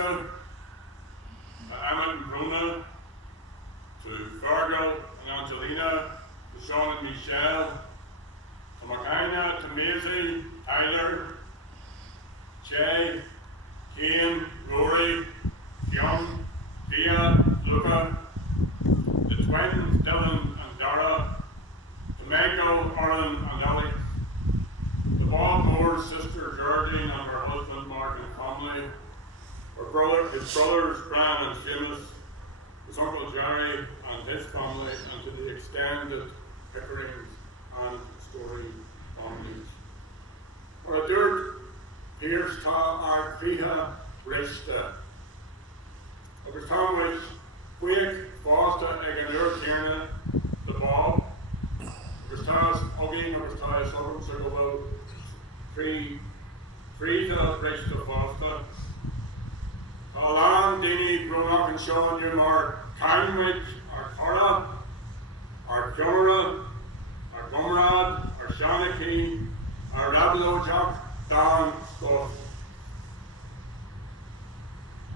Lisa, to Emmett and Rona, to Fergal and Angelina, to Sean and Michelle, to Makina, to Maisie, Tyler, Jay, Kane, Rory, Young, Thea, Luca, the twins, Dylan and Dara, to Michael, Arlen and Ellie, to Bob Moore's sister Geraldine and her husband Martin Conley, his brothers Brian and Seamus, his uncle Jerry and his family, and to the extended Pickerings and Story families. Or a dirt Pierce tá our Fiha Rista. Agus Tomwich, Quick, Fosta, Eganur, Tierna, the Bob, agus Tas, Oging, agus Tas, Logan, Circle, Free to Rista Fosta. Alan, Dini, Brunok, and Sean, Newmar, Kindwich, our Cora, our Jora, our Gomrad, our Shanaki, our Rablo Jock, Don Scott.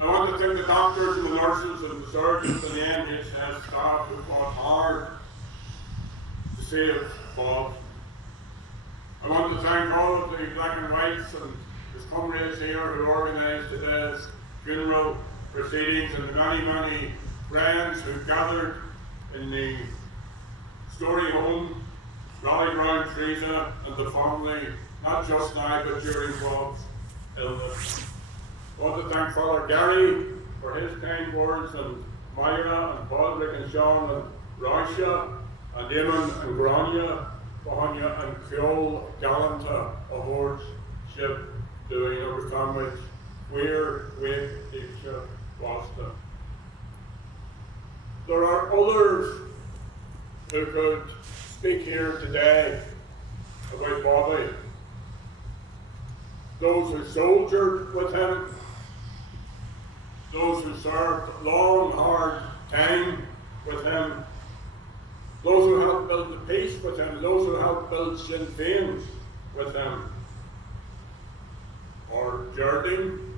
I want to thank the doctors and the nurses and the surgeons and the NHS staff who fought hard to save Bob. I want to thank all of the black and whites and his comrades here who organised today's funeral proceedings, and the many friends who gathered in the Story home, rallied round Teresa and the family, not just now but during Bob's illness. I want to thank Father Gary for his kind words, and Myra and Padraig and Sean and Rasha and Eamon and Grania, Bahanya and Kjol Gallanta aboard ship doing over Sandwich, Weir, Wake, Diksha, Boston. There are others who could speak here today about Bobby. Those who soldiered with him, those who served long, hard time with him, those who helped build the peace with him, those who helped build Sinn Féin with him, or Geraldine,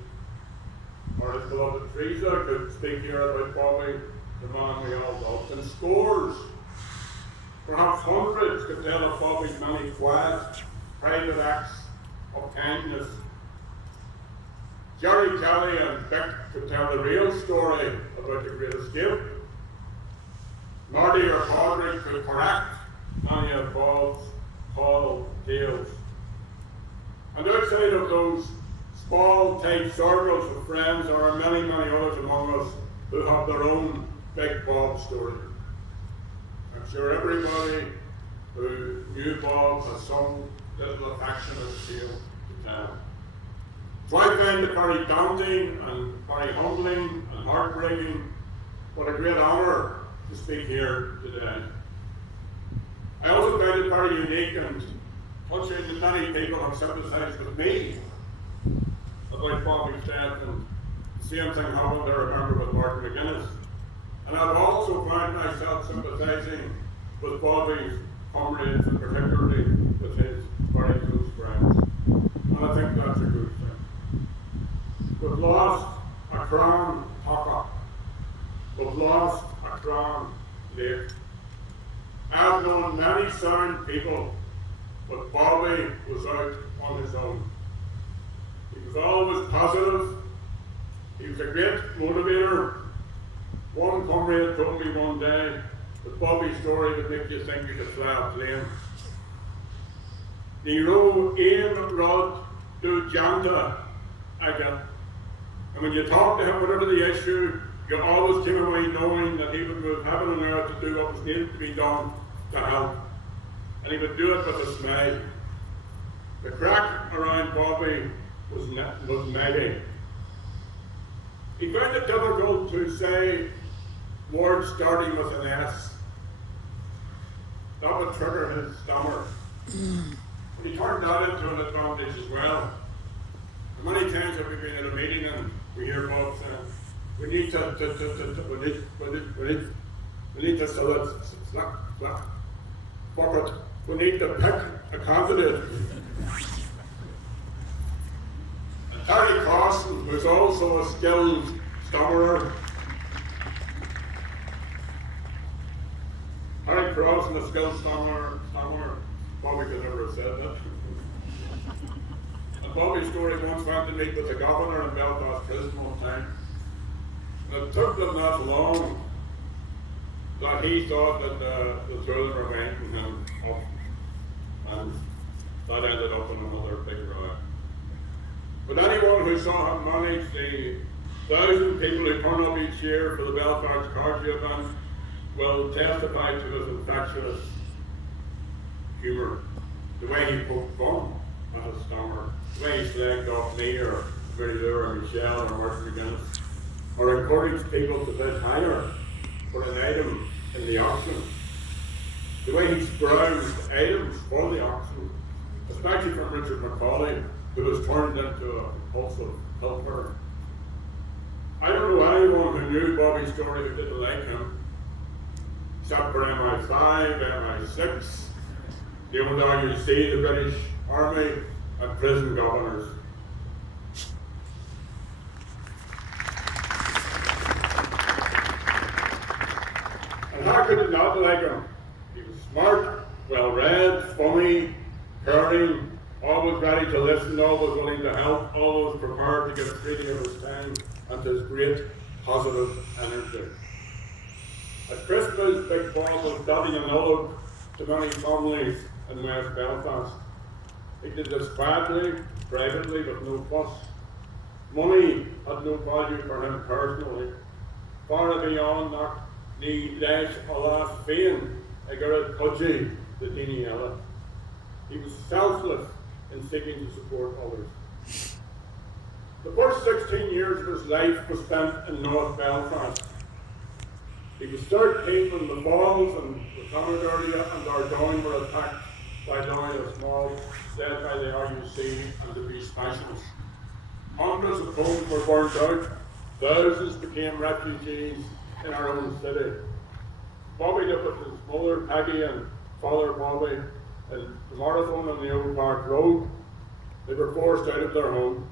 or his beloved Teresa could speak here about Bobby, the man we all loved, and scores, perhaps hundreds, could tell of Bobby's many quiet, private acts of kindness. Jerry Kelly and Beck could tell the real story about the Great Escape. Marty or Padraig could correct many of Bob's tall tales. And outside of those small, tight circles of friends, there are many others among us who have their own big Bob story. I'm sure everybody who knew Bob has some little affectionate tale to tell. So I find it very daunting and very humbling and heartbreaking, but a great honour to speak here today. I also find it very unique and touching that many people have sympathised with me about Bobby's death, and the same thing happened, I remember, with Martin McGuinness. And I've also found myself sympathising with Bobby's comrades, and particularly with his very close friends. And I think that's a good thing. We've lost a crown Taka. We've lost a crown Lake. I've known many sound people, but Bobby was out on his own. He was always positive. He was a great motivator. One comrade told me one day that Bobby's story would make you think you could fly a plane. Ni ro aim rod do janta aga. And when you talk to him, whatever the issue, you always came away knowing that he would move heaven and earth to do what was needed to be done to help. And he would do it with a smile. The crack around Bobby was mighty. He found it difficult to say words starting with an S. That would trigger his stammer. But he turned that into an advantage as well. And many times have we been at a meeting and we hear Bob saying, we need to pick a candidate. And Terry Carson, who's also a skilled stammerer. Harry Cross and a skilled stammerer. Bobby could never have said that. And Bobby's story once went to meet with the governor in Belfast prison one time. And it took them that long that he thought that the two of them were waiting him up. And that ended up in another big row. But anyone who saw him manage the 1,000 people who turn up each year for the Belfast Cartridge event will testify to his infectious humour. The way he poked fun at his stammer, the way he slagged off me or Mary Lou or Michelle or Martin McGuinness, or encouraged people to bid higher for an item in the auction. The way he browsed items for the auction, especially from Richard Macaulay, who was turned into a compulsive pilferer. I don't know anyone who knew Bobby's story who didn't like him, except for MI5, MI6, the old RUC, the British Army, and prison governors. And how could you not like him? He was smart, well-read, funny, caring, always ready to listen, always willing to help, always prepared to give freely of his time and his great positive energy. At Christmas, Big Bob was daddy and olive to many families in West Belfast. He did this quietly, privately, with no fuss. Money had no value for him personally. Far beyond that, the leis Olaf Féin, a Garrett Pudgy, the Dini Ella. He was selfless in seeking to support others. The first 16 years of his life was spent in North Belfast. He was 13 when the Falls and the Connaught area and Ardoyne were attacked by loyalist mobs led by the RUC and the Beast Specialists. Hundreds of homes were burnt out, thousands became refugees in our own city. Bobby lived with his mother, Peggy, and father, Bobby, in the Marathon on the Old Park Road. They were forced out of their home.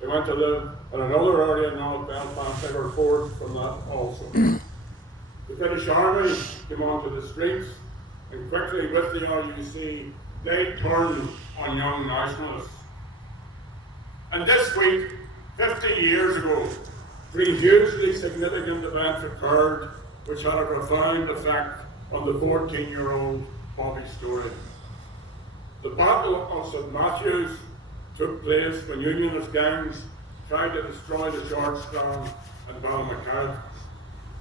They went to live in another area in North Belfast. They were forced from that also. The British Army came onto the streets, and quickly with the RUC, they turned on young nationalists. And this week, 50 years ago, three hugely significant events occurred which had a profound effect on the 14-year-old Bobby story. The Battle of St. Matthews took place when Unionist gangs tried to destroy the George Strand and Ballymacad,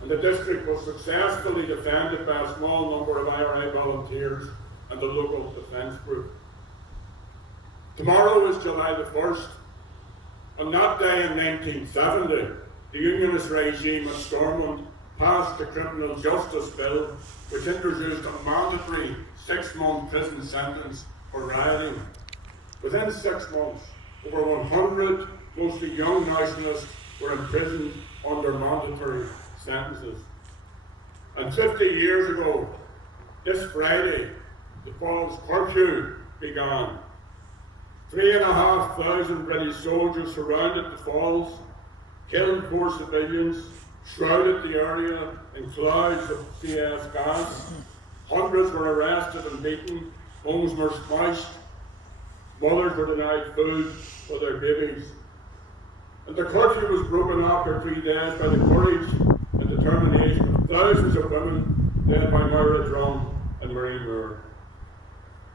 and the district was successfully defended by a small number of IRA volunteers and the local defence group. Tomorrow is July the 1st. On that day in 1970, the Unionist regime at Stormont passed the Criminal Justice Bill, which introduced a mandatory 6-month prison sentence for rioting. Within 6 months, over 100, mostly young nationalists, were imprisoned under mandatory sentences. And 50 years ago, this Friday, the Falls curfew began. 3,500 British soldiers surrounded the Falls, killed 4 civilians, shrouded the area in clouds of CS gas. Hundreds were arrested and beaten, homes were smashed, mothers were denied food for their babies. And the curfew was broken after 3 days by the courage and determination of thousands of women led by Moira Drum and Marie Moore.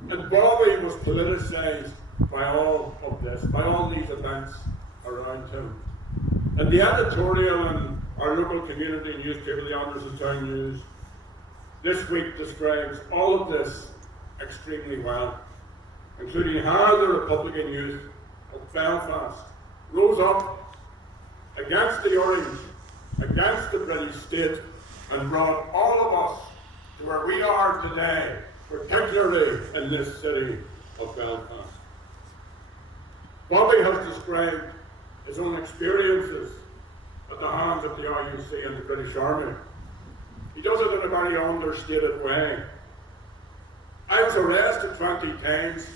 And Bobby was politicised by all of this, by all these events around him. And the editorial in our local community newspaper, the Anderson Town News, this week describes all of this extremely well, including how the Republican youth of Belfast rose up against the Orange, against the British state, and brought all of us to where we are today, particularly in this city of Belfast. Bobby has described his own experiences at the hands of the RUC and the British Army. He does it in a very understated way. I was arrested 20 times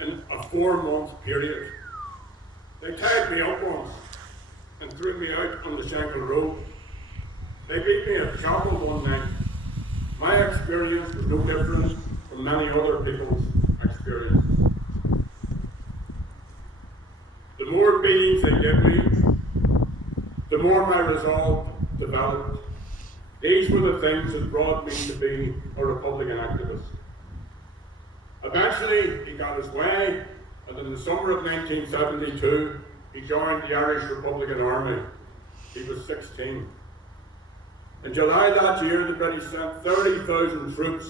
in a 4-month period. They tied me up once and threw me out on the Shankill Road. They beat me at chapel one night. My experience was no different from many other people's experiences. The more beatings they gave me, the more my resolve developed. These were the things that brought me to be a Republican activist. Eventually, he got his way, and in the summer of 1972, he joined the Irish Republican Army. He was 16. In July that year, the British sent 30,000 troops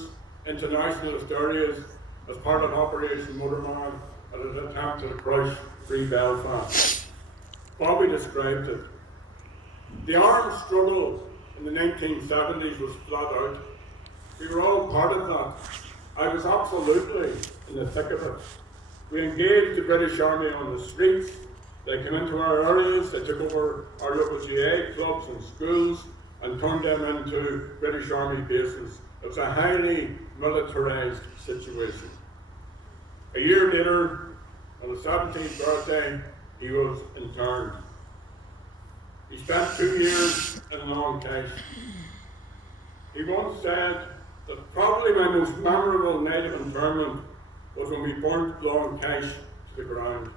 into nationalist areas as part of Operation Motorman and an attempt to crush free Belfast. Bobby described it. The armed struggle in the 1970s was flat out. We were all part of that. I was absolutely in the thick of it. We engaged the British Army on the streets. They came into our areas, they took over our local GA clubs and schools and turned them into British Army bases. It was a highly militarized situation. A year later, on his 17th birthday, he was interned. He spent 2 years in Long Kesh. He once said that probably my most memorable night of internment was when we burnt Long Kesh to the ground.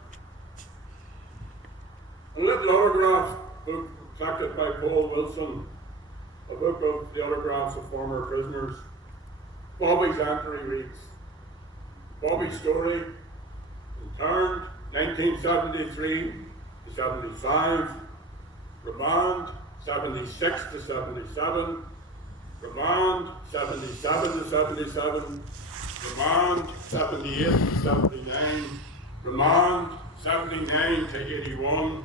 A little autograph book collected by Paul Wilson, a book of the autographs of former prisoners. Bobby's entry reads, Bobby's story, interned 1973 to 75, remand 76 to 77, remand 77 to 77, remand 78 to 79, remand 79 to 81,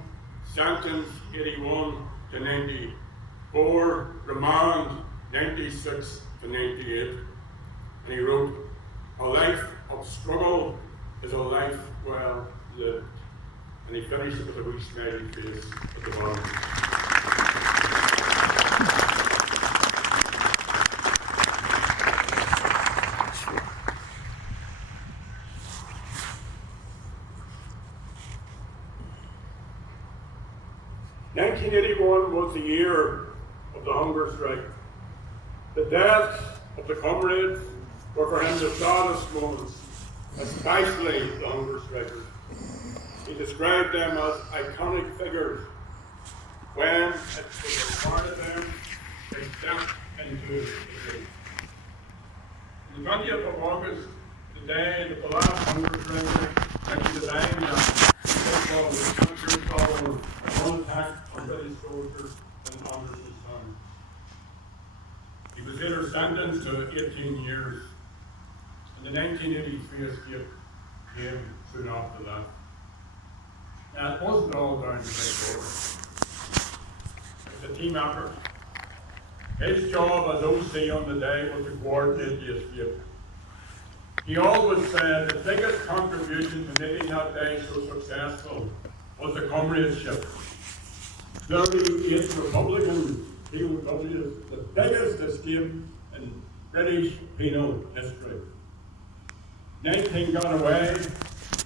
sentence 81 to 94, remand 96 to 98. And he wrote, a life of struggle is a life well lived. And he finished it with a wee smiley face at the bottom. '81 was the year of the hunger strike. The deaths of the comrades were for him the saddest moments, especially the hunger strikers. He described them as iconic figures. When it was part of them, they stepped into the street. On the 20th of August, the day that the last hunger strike actually designed that football was captured following one attack on British soldiers in Anderson's town. He was later sentenced to 18 years, and the 1983 escape came soon after that. Now, it wasn't all down to Big Gordon. It was a team effort. His job as OC on the day was to coordinate the escape. He always said the biggest contribution to making that day so successful was the comradeship. 38 Republican POWs, the biggest escape in British penal history. 19 got away,